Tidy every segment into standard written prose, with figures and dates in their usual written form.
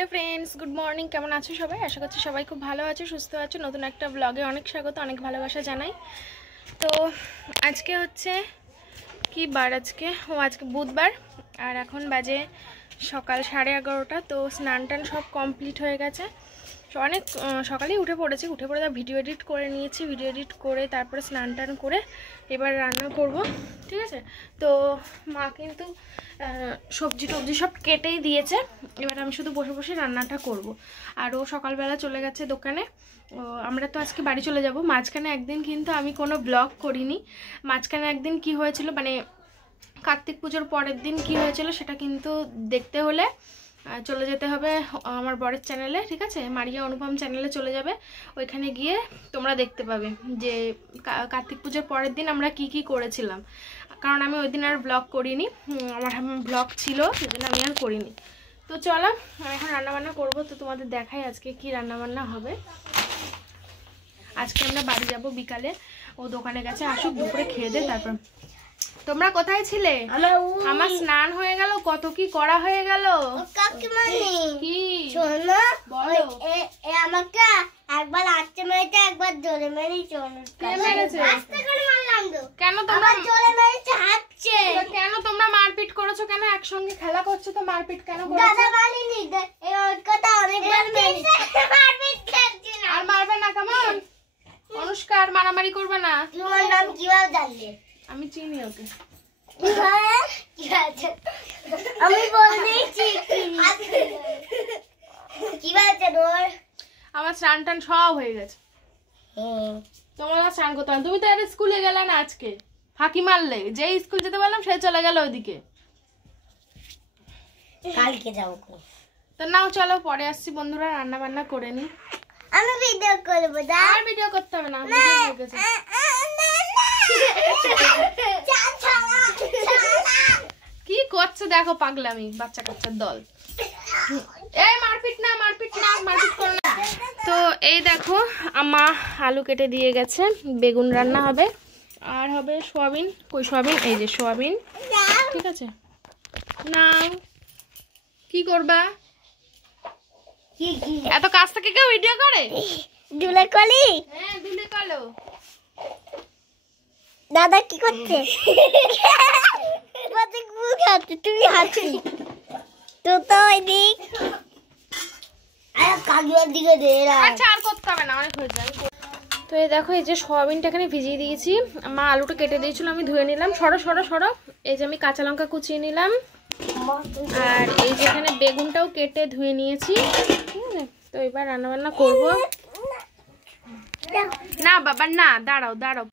Hello friends good morning केमन आছো সবাই আশা করছি সবাই খুব ভালো আছো সুস্থ আছো নতুন একটা ব্লগে অনেক স্বাগত অনেক ভালোবাসা জানাই তো আজকে হচ্ছে কি বার আজকে আজকে বুধবার আর এখন বাজে সকাল 11:30টা তো স্নান টান সব কমপ্লিট হয়ে গেছে অনেক সকালেই উঠে পড়েছি উঠে পড়ে ভিডিও এডিট করে নিয়েছি ভিডিও এডিট করে তারপরে স্নান টান করে এবার রান্না করব ঠিক আছে তো মা কিন্তু সবজি টবজি সব কেটেই দিয়েছে এবার আমি শুধু বসে বসে রান্নাটা করব আর ও সকালবেলা চলে গেছে দোকানে আমরা তো আজকে বাড়ি চলে যাব মাঝখানে একদিন কিন্তু আমি কোনো ব্লগ করিনি মাঝখানে একদিন কি হয়েছিল মানে কার্তিক পুজোর পরের দিন কি হয়েছিল সেটা কিন্তু দেখতে হলে চলে যেতে হবে আমার বরের চ্যানেলে ঠিক আছে মারিয়া অনুপম চ্যানেলে চলে যাবে ওইখানে গিয়ে তোমরা দেখতে পাবে যে কার্তিক পুজোর পরের দিন আমরা কি কি করেছিলাম কারণ আমি ওই দিন আর ব্লগ করিনি আমার ব্লগ ছিল সেজন্য আমি আর করিনি তো চলো আমি এখন রান্নাবান্না করব তো তোমাদের দেখাই আজকে কি রান্নাবান্না হবে আজকে আমরা বাড়ি যাব বিকালে ও দোকানে গেছে আসুক দুপুরে খেয়ে দে তারপর তোমরা কোথায় ছিলে আমার স্নান হয়ে গেল কত কি করা হয়ে গেল কি শোনো বলো আমাকে একবার আস্তে মেরেছে একবার জোরে মেরেছে কে মেরেছে আস্তে করে মারলাম তো কেন তোমরা জোরে মেরেছে হাতছে কেন তোমরা মারপিট করেছো কেন একসঙ্গে খেলা করছো তো মারপিট কেন করেছো দাদা মারিনি এই কথা অনেকবার মেরেছে মারপিট করছি না আর মারবে না কেমন অনুষ্কা আর মারামারি করবে না তোমার নাম কিভাবে জানলে আমি চিনি ওকে আমি বলছি কিভাবে তোর আমার স্নান টান সব হয়ে গেছে তোমার স্নান করতে হবে তুমি তো আর স্কুলে গেলে না আজকে ফাঁকি মারলে যে স্কুল যেতে বললাম সে চলে গেল ওইদিকে কালকে যাবো তো নাও চলো পরে আসছি বন্ধুরা রান্না বান্না করে নি আমি ভিডিও করব আর ভিডিও করতে হবে না ভিডিও হয়ে গেছে কি করছে দেখো পাগলামি বাচ্চা কাচ্চার দল এই মারপিট না মারপিট করো না তো এই দেখো আমা আলু কেটে দিয়ে গেছে বেগুন রান্না হবে আর হবে সোয়াবিন কই সোয়াবিন এই যে সোয়াবিন ঠিক আছে নাও কি করবা এত কাছ থেকে কেউ ভিডিও করে দুলে কলি হ্যাঁ দুলে কালো দাদা কি করছে তুমি হাসি তো তো এদিক কাকিমার দিকে দে আচ্ছা আর করতে হবে না অনেক হয়েছে তো এই দেখো এই যে সোয়াবিনটা এখানে ভিজিয়ে দিয়েছি মা আলুটা কেটে দিয়েছিল আমি ধুয়ে নিলাম সরো এই যে আমি কাঁচা লঙ্কা কুচিয়ে নিলাম আর এই যে এখানে বেগুনটাও কেটে ধুয়ে নিয়েছি ঠিক আছে তো এবার রান্নাবান্না করবো না বাবা না দাঁড়াও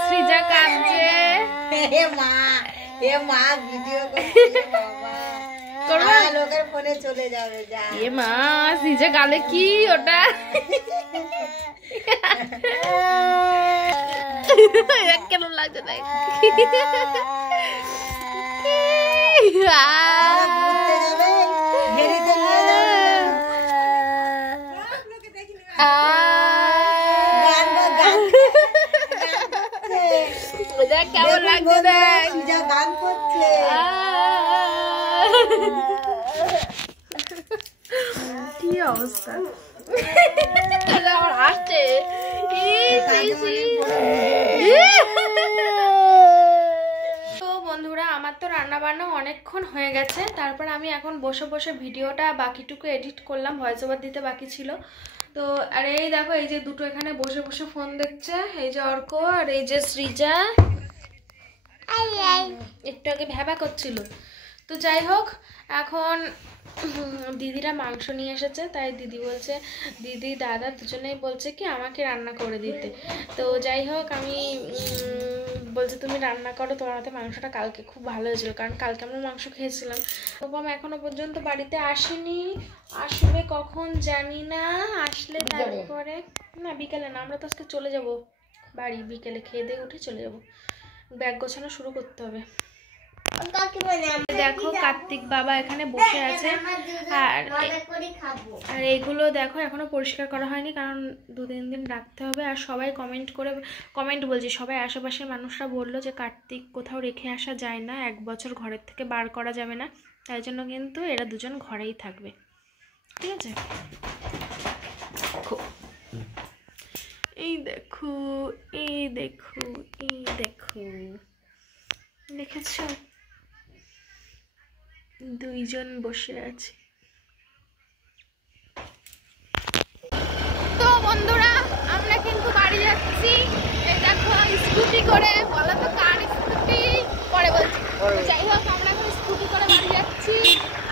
সৃজা কাঁদছে মা ভিডিও করছে বাবা লোকের ফোনে চলে যাবে যা এ মা সৃজা গালে কি ওটা কেমন লাগছে তাই কেমন লাগছে দেখ গান করছে কি অবস্থা আমার হাসছে তো বন্ধুরা আমার তো রান্না বান্না অনেকক্ষণ হয়ে গেছে তারপর আমি এখন বসে বসে ভিডিওটা বাকিটুকু এডিট করলাম ভয়েস ওভার দিতে বাকি ছিল তো আর এই দেখো এই যে দুটো এখানে বসে বসে ফোন দেখছে এই যে অর্ক আর এই যে সৃজা একটু আগে ভ্যাবা করছিল তো যাই হোক এখন দিদিরা মাংস নিয়ে এসেছে তাই দিদি বলছে দিদি দাদা দুজনেই বলছে কি আমাকে রান্না করে দিতে তো যাই হোক আমি বলছে তুমি রান্না করো তোমার হাতে মাংসটা কালকে খুব ভালো হয়েছিল কারণ কালকে আমরা মাংস খেয়েছিলাম বাবা এখনো পর্যন্ত বাড়িতে আসেনি আসবে কখন জানি না আসলে তারপরে না বিকেলে না আমরা তো আজকে চলে যাব বাড়ি বিকেলে খেয়ে দিয়ে উঠে চলে যাব ব্যাগ গোছানো শুরু করতে হবে দেখো কার্তিক বাবা এখানে বসে আছে, আর এগুলো দেখো এখনো পরিষ্কার করা হয়নি, কারণ 2-3 দিন রাখতে হবে। আর সবাই কমেন্ট বলছি, সবাই আশেপাশের মানুষরা বললো যে কার্তিক কোথাও রেখে আসা যায় না, 1 বছর ঘরের থেকে বার করা যাবে না, তাই জন্য কিন্তু এরা দুজন ঘরেই থাকবে, ঠিক আছে। এই দেখো এই দেখো এই দেখো, দেখেছ দুইজন বসে আছে। তো বন্ধুরা আমরা কিন্তু বাড়ি যাচ্ছি, এই দেখো স্কুটি করে, বলো তো কার স্কুটি, পরে বলছি। যাই হোক আমরা এখন স্কুটি করে বাড়ি যাচ্ছি,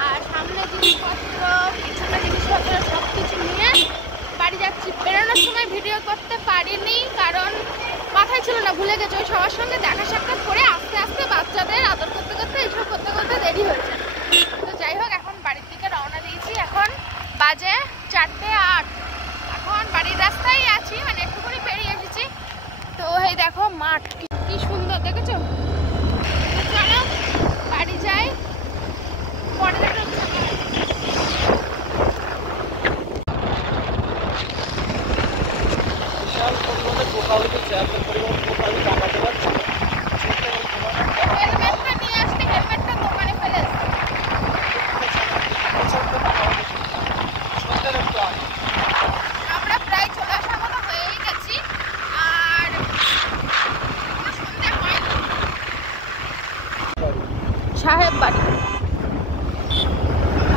আর সামনে জিনিসপত্র পিছনে জিনিসপত্র সব কিছু নিয়ে বাড়ি যাচ্ছি। বেরোনোর সময় ভিডিও করতে পারিনি, কারণ মাথায় ছিল না, ভুলে গেছে। ওই সবার সঙ্গে দেখা সাক্ষাৎ করে আস্তে আস্তে বাচ্চাদের আদর করতে করতে এইসব করতে করতে দেরি হয়েছে। তো যাই হোক এখন বাড়ির দিকে রওনা দিয়েছি, এখন বাজে 4:08। এখন বাড়ির রাস্তায় আছি, মানে একটুখানি পেরিয়ে এসেছি। তো এই দেখো মাঠ কি সুন্দর, দেখেছো? চলো বাড়ি যাই, পরে দেখা হচ্ছে। হেলমেটটা নিয়ে আসলে হেলমেটটা দোকানে ফেলে আমরা প্রায় চলে আসার মতো হয়েই গেছি, আর সন্ধ্যা হয়নি। সাহেব বাড়ি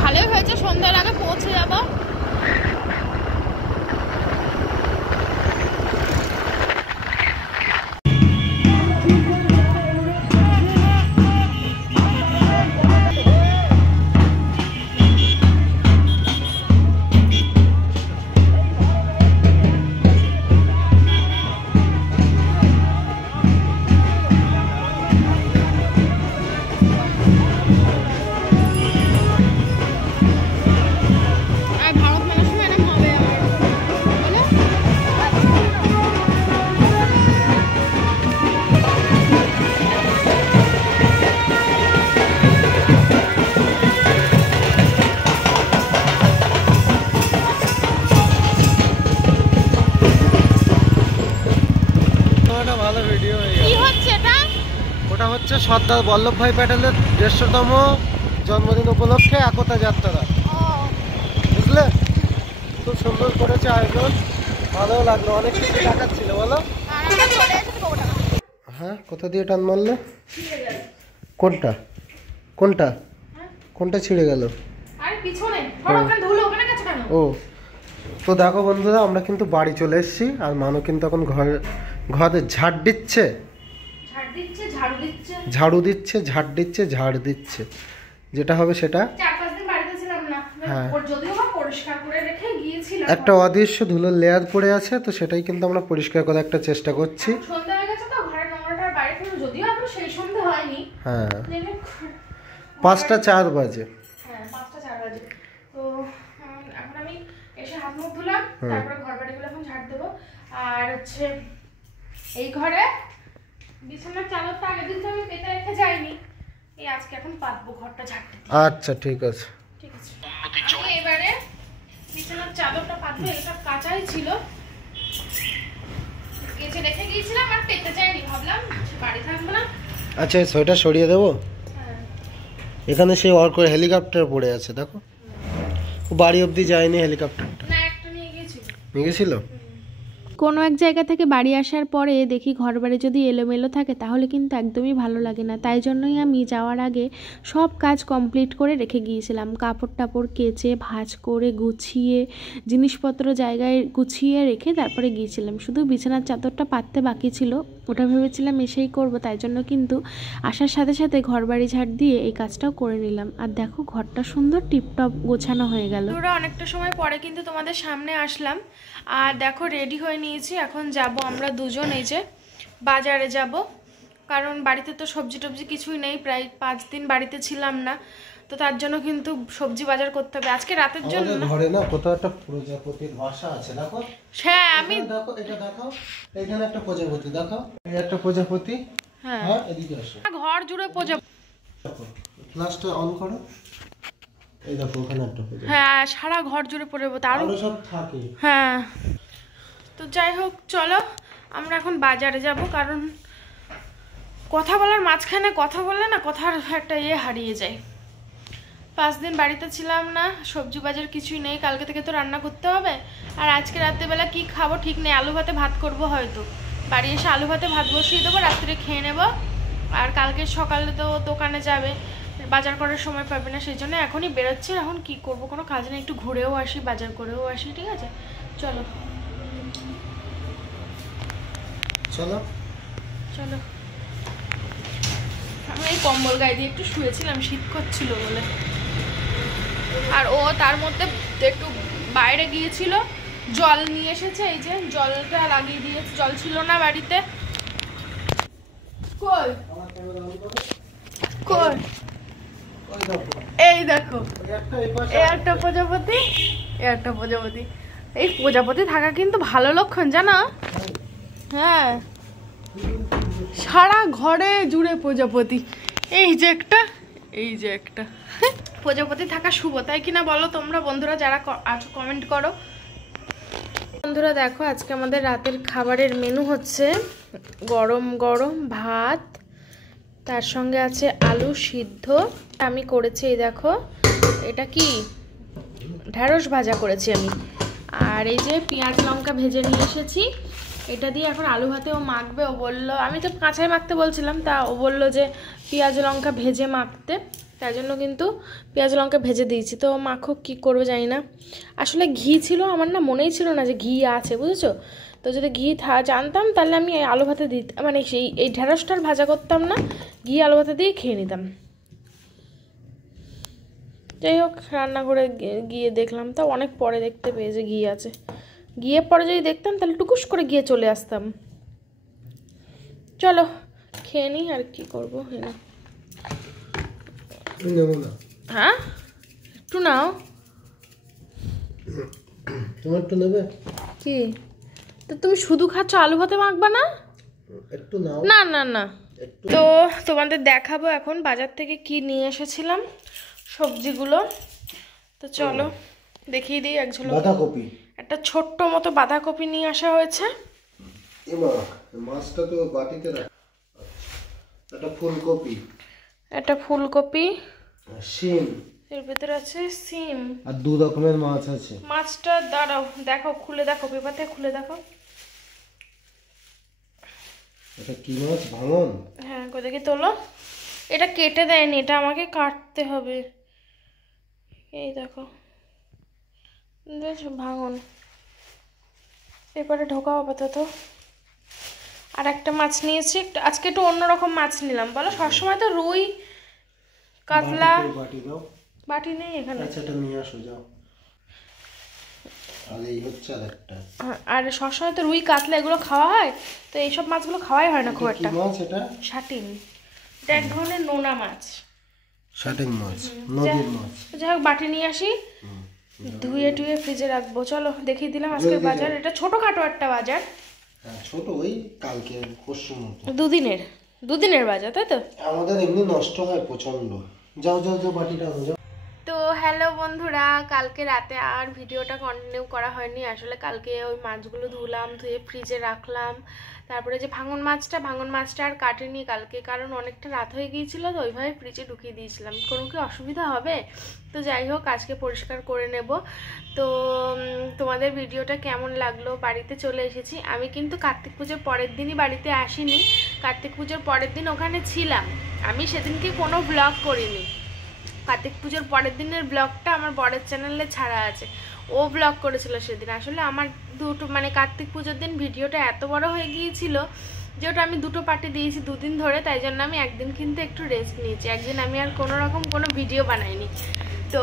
ভালোই হয়েছে, সন্ধ্যার আগে পৌঁছে যাবো। সর্দার বল্লভভাই প্যাটেলের 150তম জন্মদিন উপলক্ষে একতা যাত্রা, বুঝলে? খুব সুন্দর করেছে আয়োজন, ভালো লাগলো, অনেক কিছু দেখাচ্ছিল। বলো হ্যাঁ, কোথা দিয়ে টান মারলে? কোনটা কোনটা কোনটা ছিঁড়ে গেল? ও, তো দেখো বন্ধুরা আমরা কিন্তু বাড়ি চলে এসেছি, আর মানু কিন্তু এখন ঘরে ঝাড় দিচ্ছে, ঝাড়ু দিচ্ছে, ঝাড় দিচ্ছে, ঝাড় দিচ্ছে, যেটা হবে সেটা। 4-5 দিন বাড়িতে ছিলাম না, যদিও বা পরিষ্কার করে রেখে গিয়েছিলাম, একটা অদৃশ্য ধুলোর লেয়ার পড়ে আছে, তো সেটাই কিন্তু আমরা পরিষ্কার করার একটা চেষ্টা করছি। সন্ধ্যা হয়ে গেছে তো ঘরের নোংরাটা বাইরে ফেলে, যদিও এখন সেই সন্ধ্যা হয়নি, হ্যাঁ 5টা 4 বাজে, হ্যাঁ 5টা 4 বাজে। তো এখন আমি এসে হাত মুখ ধুলাম, তারপরে ঘর বাড়িগুলো এখন ঝাড় দেবো। আর হচ্ছে এই ঘরে বিছানার চাদরটা আগের দিন তো আমি পেতে রেখে যাইনি, এই আজকে এখন পাতবো ঘরটা ঝাড়তে। আচ্ছা ঠিক আছে, ঠিক আছে। আমি এবারে বিছানার চাদরটা পাতবো, এটা কাঁচাই ছিল, কেচে রেখে গিয়েছিলাম, আর পেতে যাইনি, ভাবলাম বাড়ি থাকবো না। আচ্ছা সোয়েটার সরিয়ে দেবো। এখানে সেই করে হেলিকপ্টার পড়ে আছে, দেখো বাড়ি অবধি যায়নি হেলিকপ্টারটা, না একটা নিয়ে গেছিল। কোনো এক জায়গা থেকে বাড়ি আসার পরে দেখি ঘরবাড়ি যদি এলোমেলো থাকে তাহলে কিন্তু একদমই ভালো লাগে না, তাই জন্যই আমি যাওয়ার আগে সব কাজ কমপ্লিট করে রেখে গিয়েছিলাম। কাপড় টাপড় কেচে ভাঁজ করে গুছিয়ে জিনিসপত্র জায়গায় গুছিয়ে রেখে তারপরে গিয়েছিলাম। শুধু বিছানার চাদরটা পাততে বাকি ছিল, ওটা ভেবেছিলাম এসেই করব, তাই জন্য কিন্তু আসার সাথে সাথে ঘরবাড়ি ঝাড় দিয়ে এই কাজটাও করে নিলাম। আর দেখো ঘরটা সুন্দর টিপটপ গোছানো হয়ে গেল। পুরো অনেকটা সময় পরে কিন্তু তোমাদের সামনে আসলাম, আর দেখো রেডি হয়ে নিয়েছি, এখন যাব আমরা দুজন এই যে বাজারে যাব, কারণ বাড়িতে তো সবজি টবজি কিছুই নেই, প্রায় 5 দিন বাড়িতে ছিলাম না, তো তার জন্য কিন্তু সবজি বাজার করতে হবে আজকে রাতের জন্য। ঘরে না কোথাও একটা প্রজাপতির বাসা আছে, দেখো। হ্যাঁ আমি দেখো, এটা দেখো, এইখানে একটা প্রজাপতি, দেখো এই একটা প্রজাপতি। হ্যাঁ এদিকে আসো, ঘর জুড়ে প্রজাপতি। ফ্ল্যাশটা অন করো। এই দেখো ওখানে একটা পড়ে। হ্যাঁ সারা ঘর জুড়ে পড়ে যাবো তারও। আরো সব থাকে। হ্যাঁ তো যাই হোক চলো আমরা এখন বাজারে যাব, কারণ কথা বলার মাঝখানে কথা বললে না কথার একটা হারিয়ে যায়। 5 দিন বাড়িতে ছিলাম না, সবজি বাজার কিছুই নেই, কালকে থেকে তো রান্না করতে হবে। আর আজকে রাত্রেবেলা কি খাবো ঠিক নেই, আলু ভাতে ভাত করব হয়তো, বাড়ি এসে আলু ভাতে ভাত বসিয়ে দেবো, রাত্রে খেয়ে নেবো। আর কালকে সকালে তো দোকানে যাবে, বাজার করার সময় পাবে না, সেই জন্য এখনই বেরোচ্ছে। এখন কি করব, কোনো কাজ নেই, একটু ঘুরেও আসি, বাজার করেও আসি, ঠিক আছে চলো চলো চলো। আমি এই কম্বল গায়ে দিয়ে একটু শুয়েছিলাম, শীত করছিল বলে। আর ও তার মধ্যে একটু বাইরে গিয়েছিল, জল নিয়ে এসেছে, এই যে জলটা লাগিয়ে দিয়েছে, জল ছিল না বাড়িতে। কই কই ওই দেখো এই দেখো, একটা এই পাশে এই একটা প্রজাপতি, এই একটা প্রজাপতি। এই প্রজাপতি থাকা কিন্তু ভালো লক্ষণ জানো। হ্যাঁ সারা ঘরে জুড়ে প্রজাপতি, এই যে একটা, এই যে একটা। প্রজাপতি থাকা শুভ, তাই কিনা বলো তোমরা বন্ধুরা যারা আছো, কমেন্ট করো। বন্ধুরা দেখো আজকে আমাদের রাতের খাবারের মেনু হচ্ছে গরম গরম ভাত, তার সঙ্গে আছে আলু সিদ্ধ আমি করেছি, এই দেখো এটা কি ঢেঁড়স ভাজা করেছি আমি। আর এই যে পেঁয়াজ লঙ্কা ভেজে নিয়ে এসেছি, এটা দিয়ে এখন আলু ভাতেও মাখবে। ও বললো, আমি তো কাঁচাই মাখতে বলছিলাম, তা ও বললো যে পেঁয়াজ লঙ্কা ভেজে মাখতে, তাই জন্য কিন্তু পেঁয়াজ লঙ্কা ভেজে দিয়েছি। তো মাখো কী করবো জানি না, আসলে ঘি ছিল আমার না, মনেই ছিল না যে ঘি আছে, বুঝেছো। তো যদি ঘি জানতাম তাহলে আমি আলু ভাতে দিতাম, মানে এই ঢেঁড়সটার ভাজা করতাম না, ঘি আলু ভাতে দিয়ে খেয়ে নিতাম। যাই হোক রান্না করে গিয়ে দেখলাম, তাও অনেক পরে দেখতে পেয়েছে ঘি আছে, গিয়ে পরে যদি দেখতাম তাহলে টুকুস করে গিয়ে চলে আসতাম। চলো খেয়ে নিই, আর কি করবো। নেবো না। হ্যাঁ একটু নাও, তোমার একটু নেবে কি তো তুমি শুধু খাচ্ছ, আলু ভাতে মাখবা না? একটু নাও না না না। তো তোমাদের দেখাবো এখন বাজার থেকে কি নিয়ে এসেছিলাম সবজিগুলো। তো চলো দেখিয়ে দিই এক ঝলক। বাঁধাকপি, একটা ছোট্ট মতো বাঁধাকপি নিয়ে আসা হয়েছে। এমা মাছটা তো বাটিতে রাখ। একটা ফুলকপি, একটা ফুলকপি, শিম, এর ভিতরে আছে সিম, আর 2 রকমের মাছ আছে। মাছটা দাঁড়াও দেখো, খুলে দেখো, পেপার থেকে খুলে দেখো। এটা কি মাছ? ভাঙন? হ্যাঁ দেখি তোলো, এটা কেটে দেয়নি, এটা আমাকে কাটতে হবে। এই দেখো ভাঙন, পেপারে ঢোকা আপাতত। আর একটা মাছ নিয়েছি, আজকে একটু অন্যরকম মাছ নিলাম। বলো সবসময় তো রুই কাতলা, বাটি দাও। বাটি নেই এখানে। আচ্ছা এটা নিয়ে আসো যাও। আর এই হচ্ছে আরেকটা। আর সবসময় তো রুই কাতলা এগুলো খাওয়া হয়, তো এইসব মাছগুলো খাওয়াই হয় না খুব কি একটা। মাছ এটা? শাটিন, এটা এক ধরনের নোনা মাছ, শাটিং মাছ, নদীর মাছ। যাই হোক বাটি নিয়ে আসি, ধুয়ে টুয়ে ফ্রিজে রাখবো। চলো দেখিয়ে দিলাম আজকে বাজার। এটা ছোটখাটো একটা বাজার, হ্যাঁ ছোট, ওই কালকে পরশু মতো। দুদিনের বাজার, তাই তো। আমাদের এমনি নষ্ট হয় প্রচন্ড। যাও যাও যাও বাটিটা আনো যাও। তো হ্যালো বন্ধুরা, কালকে রাতে আর ভিডিওটা কন্টিনিউ করা হয়নি। আসলে কালকে ওই মাছগুলো ধুলাম, ধুয়ে ফ্রিজে রাখলাম। তারপরে যে ভাঙন মাছটা আর কাটেনি কালকে, কারণ অনেকটা রাত হয়ে গিয়েছিল, তো ওইভাবে ফ্রিজে ঢুকিয়ে দিয়েছিলাম। কোনো কি অসুবিধা হবে? তো যাই হোক আজকে পরিষ্কার করে নেব। তো তোমাদের ভিডিওটা কেমন লাগলো? বাড়িতে চলে এসেছি আমি, কিন্তু কার্তিক পুজোর পরের দিনই বাড়িতে আসিনি, কার্তিক পুজোর পরের দিন ওখানে ছিলাম। আমি সেদিনকে কোনো ব্লগ করিনি, কার্তিক পুজোর পরের দিনের ব্লগটা আমার বরের চ্যানেলে ছাড়া আছে, ও ব্লগ করেছিল সেদিন। আসলে আমার দুটো মানে কার্তিক পুজোর দিন ভিডিওটা এত বড় হয়ে গিয়েছিল যে ওটা আমি 2টো পার্টে দিয়েছি 2 দিন ধরে, তাই জন্য আমি একদিন কিন্তু একটু রেস্ট নিয়েছি। একদিন আমি আর কোনো রকম কোনো ভিডিও বানাইনি। তো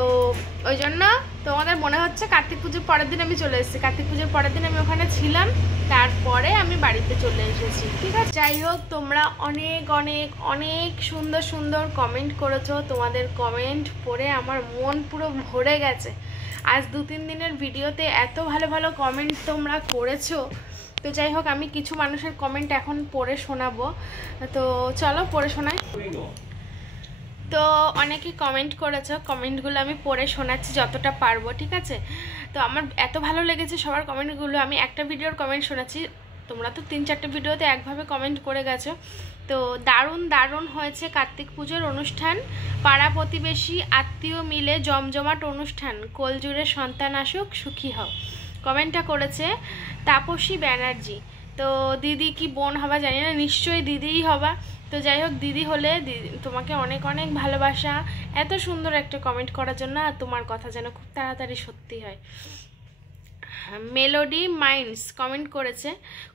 ওই জন্য তোমাদের মনে হচ্ছে কার্তিক পুজোর পরের দিন আমি চলে এসেছি। কার্তিক পুজোর পরের দিন আমি ওখানে ছিলাম, তারপরে আমি বাড়িতে চলে এসেছি, ঠিক আছে। যাই হোক তোমরা অনেক অনেক অনেক সুন্দর সুন্দর কমেন্ট করেছো, তোমাদের কমেন্ট পড়ে আমার মন পুরো ভরে গেছে। আজ 2-3 দিনের ভিডিওতে এত ভালো ভালো কমেন্ট তোমরা করেছো। তো যাই হোক আমি কিছু মানুষের কমেন্ট এখন পড়ে শোনাবো, তো চলো পড়ে শোনাই। তো অনেকে কমেন্ট করেছো, কমেন্টগুলো আমি পড়ে শোনাচ্ছি যতটা পারবো, ঠিক আছে? তো আমার এত ভালো লেগেছে সবার কমেন্টগুলো, আমি একটা ভিডিওর কমেন্ট শোনাচ্ছি। তোমরা তো 3-4টে ভিডিওতে একভাবে কমেন্ট করে গেছো। তো দারুণ দারুণ হয়েছে কার্তিক পুজোর অনুষ্ঠান, পাড়া প্রতিবেশী আত্মীয় মিলে জমজমাট অনুষ্ঠান, কোলজুড়ে সন্তান আসুক, সুখী হও। কমেন্টটা করেছে তাপসী ব্যানার্জি। তো দিদি কি বোন হবা জানি না, নিশ্চয়ই দিদিই হবা। তো যাই হোক, দিদি হলে তোমাকে অনেক অনেক ভালোবাসা এত সুন্দর একটা কমেন্ট করার জন্য, আর তোমার কথা যেন খুব তাড়াতাড়ি সত্যি হয়। মেলোডি মাইন্ডস কমেন্ট করেছে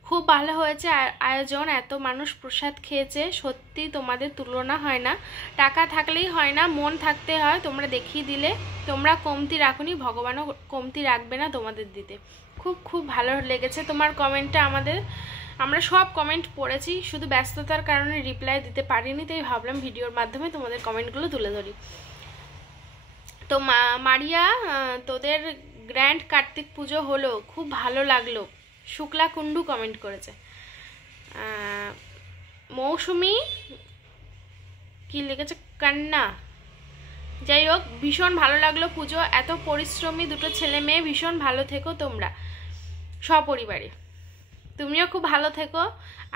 খুব ভালো হয়েছে আয়োজন, এত মানুষ প্রসাদ খেয়েছে, সত্যি তোমাদের তুলনা হয় না, টাকা থাকলেই হয় না, মন থাকতে হয়, তোমরা দেখিয়ে দিলে, তোমরা কমতি রাখুনি, ভগবানও কমতি রাখবে না তোমাদের দিতে। খুব খুব ভালো লেগেছে তোমার কমেন্টটা। আমরা সব কমেন্ট পড়েছি, শুধু ব্যস্ততার কারণে রিপ্লাই দিতে পারিনি, তাই ভাবলাম ভিডিওর মাধ্যমে তোমাদের কমেন্টগুলো তুলে ধরি। তো মারিয়া, তোদের গ্র্যান্ড কার্তিক পুজো হলো, খুব ভালো লাগলো, শুক্লা কুন্ডু কমেন্ট করেছে। মৌসুমি কি লিখেছে, কান্না। যাই হোক, ভীষণ ভালো লাগলো পুজো, এত পরিশ্রমী দুটো ছেলে মেয়ে, ভীষণ ভালো থেকো তোমরা সপরিবারে, তুমিও খুব ভালো থেকো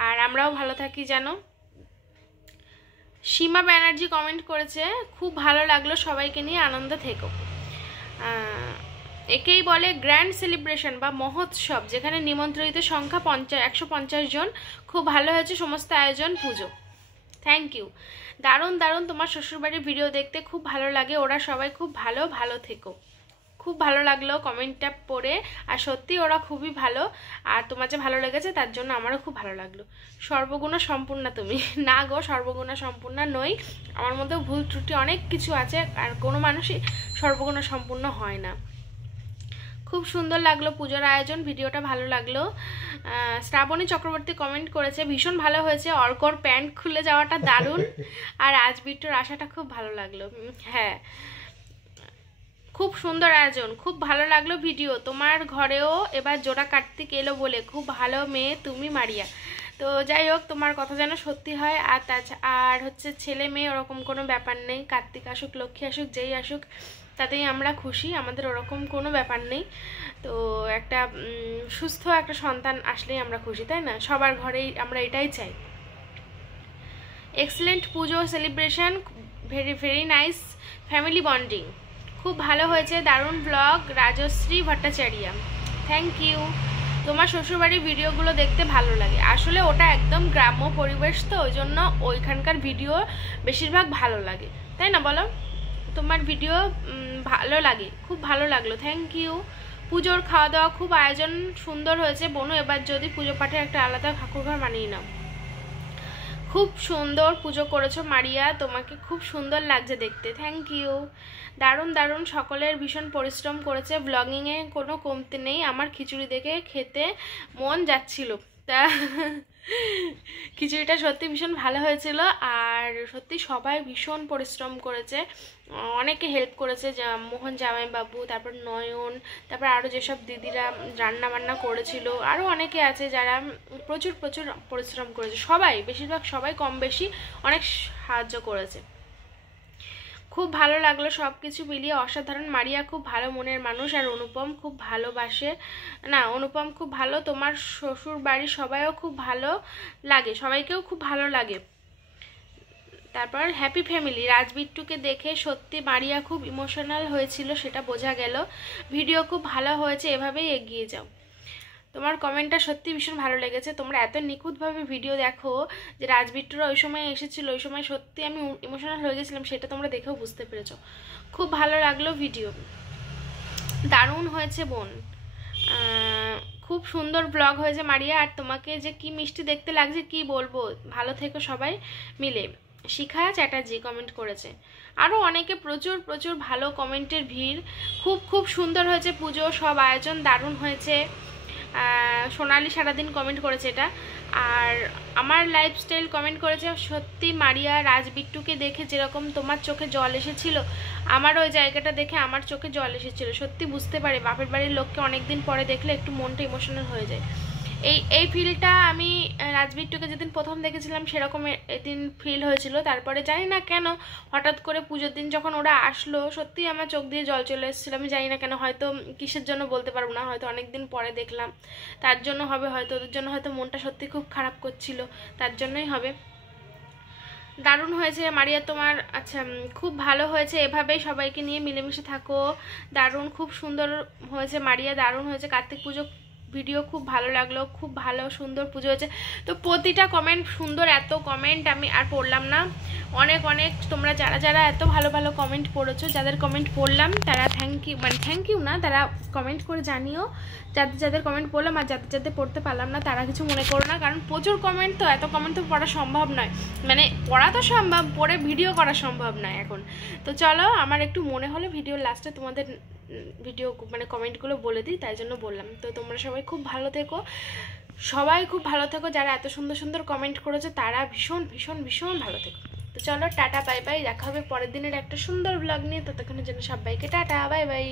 আর আমরাও ভালো থাকি জানো। সীমা ব্যানার্জি কমেন্ট করেছে খুব ভালো লাগলো, সবাইকে নিয়ে আনন্দ থেকো। একেই বলে গ্র্যান্ড সেলিব্রেশন বা মহোৎসব, যেখানে নিমন্ত্রিত সংখ্যা 150 জন, খুব ভালো হয়েছে সমস্ত আয়োজন পুজো। Thank you. দারুণ দারুণ, তোমার শ্বশুরবাড়ির ভিডিও দেখতে খুব ভালো লাগে, ওরা সবাই খুব ভালো, ভালো থেকো। খুব ভালো লাগলো কমেন্টটা পড়ে, আর সত্যি ওরা খুবই ভালো, আর তোমার যে ভালো লেগেছে তার জন্য আমারও খুব ভালো লাগলো। সর্বগুণ সম্পূর্ণ তুমি না গো, সর্বগুণ সম্পূর্ণ নই, আমার মধ্যেও ভুল ত্রুটি অনেক কিছু আছে, আর কোনো মানুষই সর্বগুণ সম্পূর্ণ হয় না। খুব সুন্দর লাগলো পুজোর আয়োজন, ভিডিওটা ভালো লাগলো। শ্রাবণী চক্রবর্তী কমেন্ট করেছে ভীষণ ভালো হয়েছে, অর্কর প্যান্ট খুলে যাওয়াটা দারুণ, আর আজ বিট্টুর আশাটা খুব ভালো লাগলো। হ্যাঁ, খুব সুন্দর আয়োজন, খুব ভালো লাগলো ভিডিও, তোমার ঘরেও এবার জোড়া কার্তিক এলো বলে, খুব ভালো মেয়ে তুমি মারিয়া। তো যাই হোক, তোমার কথা যেন সত্যি হয়। আর হচ্ছে ছেলে মেয়ে ওরকম কোনো ব্যাপার নেই, কার্তিক আসুক লক্ষ্মী আসুক যেই আসুক তাতেই আমরা খুশি, আমাদের ওরকম কোনো ব্যাপার নেই। তো একটা সুস্থ একটা সন্তান আসলেই আমরা খুশি, তাই না? সবার ঘরেই আমরা এটাই চাই। এক্সেলেন্ট পুজো celebration, very very nice family bonding, খুব ভালো হয়েছে, দারুণ blog, Rajashree Bhattacharya. Thank you. তোমার শ্বশুরবাড়ির ভিডিওগুলো দেখতে ভালো লাগে, আসলে ওটা একদম গ্রাম্য পরিবেশ, তো ওই জন্য ওইখানকার ভিডিও বেশিরভাগ ভালো লাগে, তাই না বলো? তোমার ভিডিও ভালো লাগে, খুব ভালো লাগলো, থ্যাংক ইউ। পুজোর খাওয়া দাওয়া খুব আয়োজন সুন্দর হয়েছে, বোনু এবার যদি পুজো পাঠে একটা আলাদা ঠাকুরঘর বানিয়ে নাও। খুব সুন্দর পুজো করেছো মারিয়া, তোমাকে খুব সুন্দর লাগছে দেখতে, থ্যাংক ইউ। দারুণ দারুণ, সকলের ভীষণ পরিশ্রম করেছে, ব্লগিংয়ে কোনো কমতি নেই, আমার খিচুড়ি দেখে খেতে মন যাচ্ছিল, তা খিচুড়িটা সত্যি ভীষণ ভালো হয়েছিল, আর সত্যি সবাই ভীষণ পরিশ্রম করেছে, অনেকে হেল্প করেছে, মোহন জামাইবাবু, তারপর নয়ন, তারপর আরও যেসব দিদিরা রান্না বান্না করেছিল, আরও অনেকে আছে যারা প্রচুর প্রচুর পরিশ্রম করেছে, সবাই বেশিরভাগ সবাই কম বেশি অনেক সাহায্য করেছে। খুব ভালো লাগলো সব কিছু মিলিয়ে, অসাধারণ। মারিয়া খুব ভালো মনের মানুষ, আর অনুপম খুব ভালোবাসে, না অনুপম খুব ভালো, তোমার শ্বশুর বাড়ির সবাইও খুব ভালো লাগে, সবাইকেও খুব ভালো লাগে। তারপর হ্যাপি ফ্যামিলি, রাজবিট্টুকে দেখে সত্যি মারিয়া খুব ইমোশনাল হয়েছিল, সেটা বোঝা গেল, ভিডিও খুব ভালো হয়েছে, এভাবেই এগিয়ে যাও। তোমার কমেন্টটা সত্যি ভীষণ ভালো লেগেছে, তোমরা এত নিখুঁতভাবে ভিডিও দেখো, যে রাজবিট্টুরা ওই সময় এসেছিলো, ওই সময় সত্যি আমি ইমোশনাল হয়ে গেছিলাম, সেটা তোমরা দেখেও বুঝতে পেরেছো। খুব ভালো লাগলো ভিডিও, দারুণ হয়েছে বোন, খুব সুন্দর ব্লগ হয়েছে মারিয়া, আর তোমাকে যে কি মিষ্টি দেখতে লাগছে কি বলবো, ভালো থেকো সবাই মিলে। শিখা চ্যাটার্জি কমেন্ট করেছে, আরও অনেকে প্রচুর প্রচুর ভালো কমেন্টের ভিড়, খুব খুব সুন্দর হয়েছে পুজো, সব আয়োজন দারুণ হয়েছে। সোনালি সারাদিন কমেন্ট করেছে এটা, আর আমার লাইফস্টাইল কমেন্ট করেছে সত্যি মারিয়া, রাজবিট্টুকে দেখে যেরকম তোমার চোখে জল এসেছিল, আমার ওই জায়গাটা দেখে আমার চোখে জল এসেছিল, সত্যি বুঝতে পারে বাপের বাড়ির লোককে অনেকদিন পরে দেখলে একটু মনটা ইমোশনাল হয়ে যায়। এই ফিলটা আমি রাজবিট্টুকে যেদিন প্রথম দেখেছিলাম সেরকম এদিন ফিল হয়েছিল। তারপরে জানি না কেন হঠাৎ করে পুজোর দিন যখন ওরা আসলো সত্যি আমার চোখ দিয়ে জল চলে এসেছিলো। আমি জানি না কেন, হয়তো কিসের জন্য বলতে পারবো না, হয়তো অনেক দিন পরে দেখলাম তার জন্য হবে, হয়তো ওদের জন্য হয়তো মনটা সত্যি খুব খারাপ করছিল তার জন্যই হবে। দারুণ হয়েছে মারিয়া তোমার, আচ্ছা খুব ভালো হয়েছে, এভাবেই সবাইকে নিয়ে মিলেমিশে থাকো। দারুণ, খুব সুন্দর হয়েছে মারিয়া, দারুণ হয়েছে। কার্তিক পুজো ভিডিও খুব ভালো লাগলো, খুব ভালো সুন্দর পুজো হয়েছে। তো প্রতিটা কমেন্ট সুন্দর, এত কমেন্ট আমি আর পড়লাম না। অনেক অনেক তোমরা যারা যারা এত ভালো ভালো কমেন্ট পড়েছো, যাদের কমেন্ট পড়লাম তারা থ্যাংক ইউ, মানে থ্যাংক ইউ না, তারা কমেন্ট করে জানিও। যাদের যাদের কমেন্ট পড়লাম আর যাদের যাদের পড়তে পারলাম না তারা কিছু মনে করো না, কারণ প্রচুর কমেন্ট, তো এত কমেন্ট তো পড়া সম্ভব নয়, মানে পড়া তো সম্ভব, পড়ে ভিডিও করা সম্ভব নয় এখন। তো চলো, আমার একটু মনে হলো ভিডিওর লাস্টে তোমাদের ভিডিও মানে কমেন্টগুলো বলে দিই, তাই জন্য বললাম। তো তোমরা সবাই খুব ভালো থেকো, সবাই খুব ভালো থেকো, যারা এত সুন্দর সুন্দর কমেন্ট করেছো তারা ভীষণ ভীষণ ভীষণ ভালো থেকো। তো চলো, টাটা বাই বাই, দেখা হবে পরের দিনের একটা সুন্দর ব্লগ নিয়ে। ততক্ষণের জন্য সবাইকে টাটা বাই বাই।